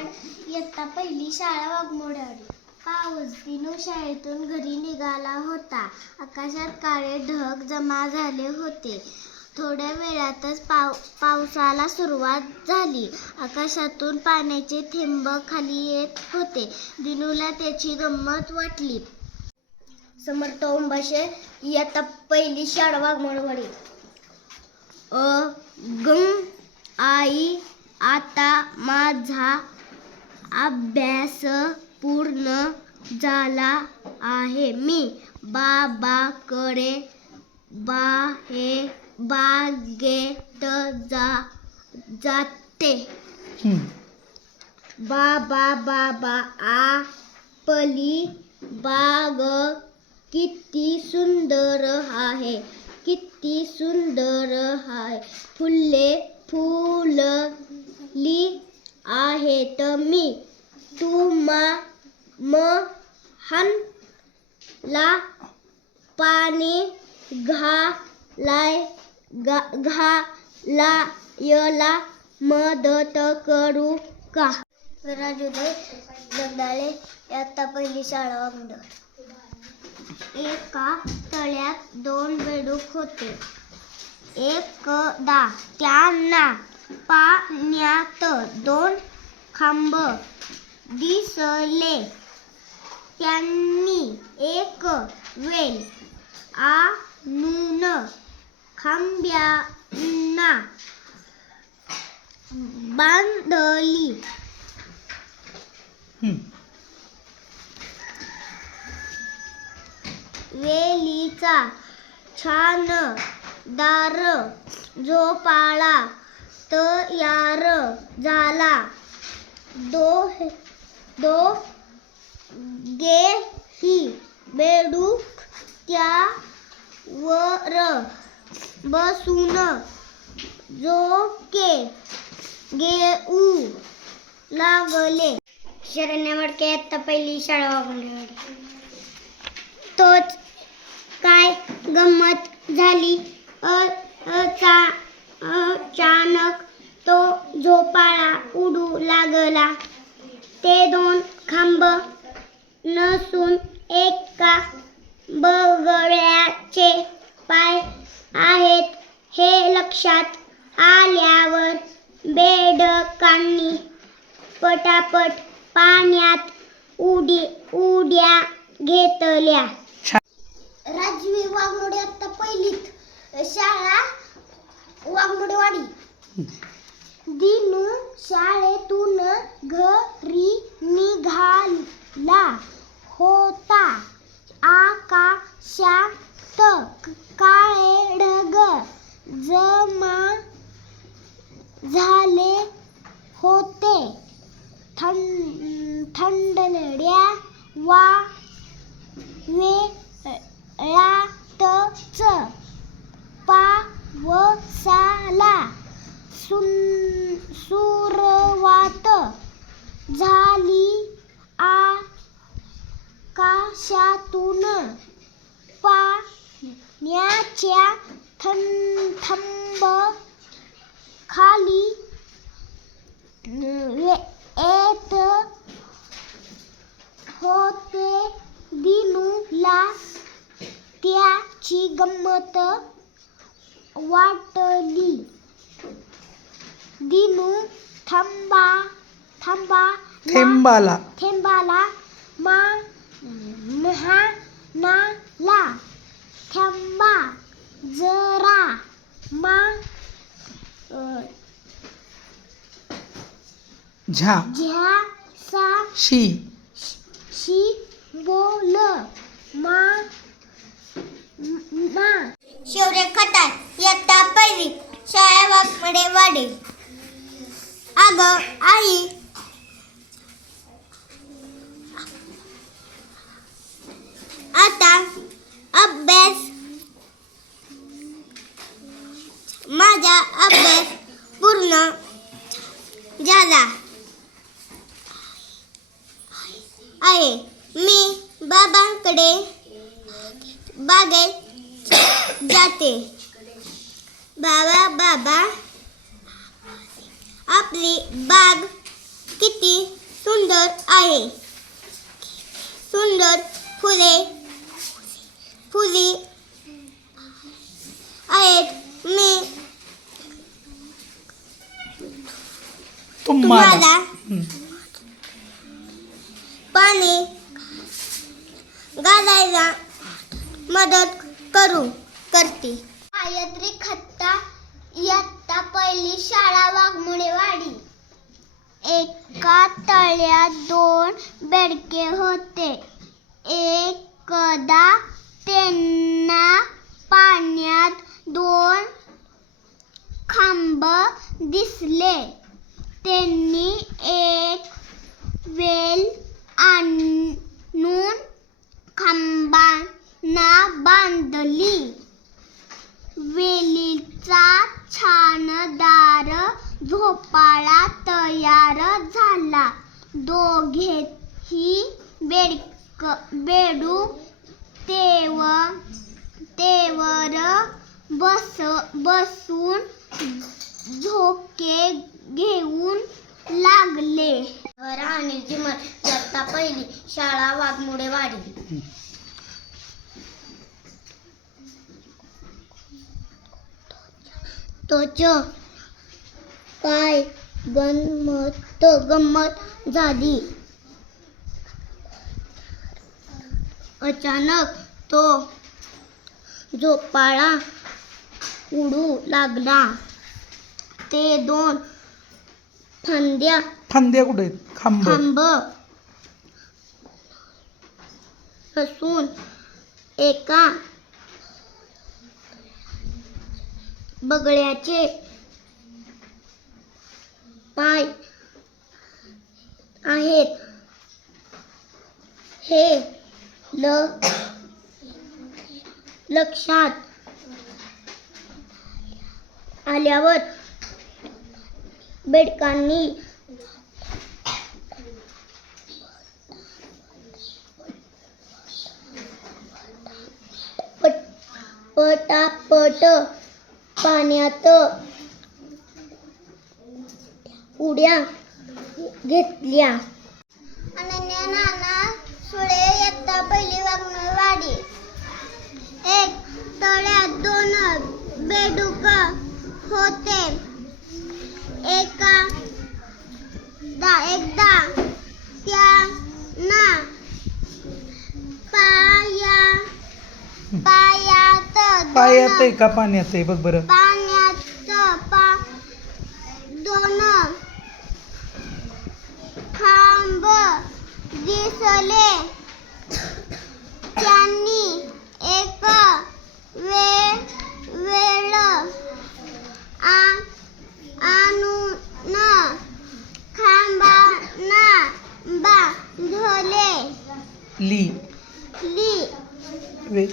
वाघमोडवाड इयत्ता पहिली शाळा वाघमोडवाडी पाऊस दिनू शाळेतून घरी निघाला होता. आकाशात काळे ढग जमा झाले होते. थोड्या वेळातच पाव पावसाला सुरुवात झाली. आकाशातून पाण्याचे थेंब खाली येत होते. दिनूला त्याची गंमत वाटली. समर्थ ओंबाशे इयत्ता पहिली शाळा वाघमोडवाडी. अ गं आई आता माझा अभ्यास पूर्ण झाला आहे. मी बाबाकडे बाहे बागेत जा जाते. बाबा बाबा आपली बाग किती सुंदर आहे किती सुंदर आहे. फुले फुलली आहेत मी तुम्हा ला पाणी घालाय घालायला मदत करू का? राजूदय जगदाळे आता पहिली शाळा वागंड एका तळ्यात दोन बेडूक होते. एकदा त्यांना पाण्यात दोन खांब दिसले. त्यांनी एक वेल आणून खांब्यांना बांधली. वेलीचा छान दार झोपाळा तयार झाला दो दो गे ही. बेडूक त्यावर बसून जोके घेऊ लागले. शरण्य मडके आता पहिली शाळा वागवली तोच काय गंमत झाली? अ अचा अचानक तो झोपाळा उडू लागला. ते दोन खांब नसून एका बगळ्याचे पाय आहेत. हे लक्षात आल्यावर बेडकांनी पटापट पाण्यात उडी उड्या घेतल्या. राजवी वाघमोडे आता पहिलीत शाळा वाघमोडेवाडी. दिनू शाळेतून घरी निघाला होता. आकाशात काळे ढग जमा झाले होते. थंड थंडड्या वा वेळातच पावसाला सुन सुरवात झाली आकाशातून. पाण्याच्या थं थंब खाली येत होते. दिनूला त्याची गंमत वाटली. दिनू थांबा थांबा थेंबाला. थेंबाला मा महा नाला थांबा जरा मा अ, झा. झ्या सा शी. शी बोल. मा मा शिवरे खटार इयत्ता पहिली शाळा वाघमडे वाडे अग आई. आता अभ्यास. माझा अभ्यास पूर्ण झाला. आहे. मी बाबांकडे बागेत जाते. बाबा बाबा. आपली बाग किती सुंदर आहे. सुंदर फुले फुले आहेत. मी तुम्हाला. गायत्री खत्ता इयत्ता पहिली शाळा वाघमुळे वाडी. एका तळ्यात दोन बेडके होते. एकदा त्यांना पाण्यात दोन खांब दिसले. त्यांनी एक वेल आणून खांबांना बांधली. वेलीचा छानदार झोपाळा तयार झाला. दोघेही बेडक बेडू तेव तेवर बस बसून झोके घेऊन लागले. आणि जिमत इयत्ता पहिली शाळा वाघमोडे वाडी तोच काय गंमत गंमत झाली. अचानक तो झोपाळा उडू लागला. ते दोन फांद्या फांद्या कुठे आहेत? खांब. खांब. असून एका बगळ्याचे पाय आहेत. हे ल लक्षात आल्यावर बेडकांनी पट पटापट पाण्यात उड्या घेतल्या. अनन्या नाना सुळे येता पहिली वागणं वाडी एक तळ्यात दोन बेडूक होते. एका दा एकदा त्यांना पाया पाया पायात आहे का? पाण्यात आहे बघ बरं. पाण्यात पा दोन खांब दिसले. त्यांनी एक वेळ वेळ आ- आणून खांबांना बांधले. ली. ली. वे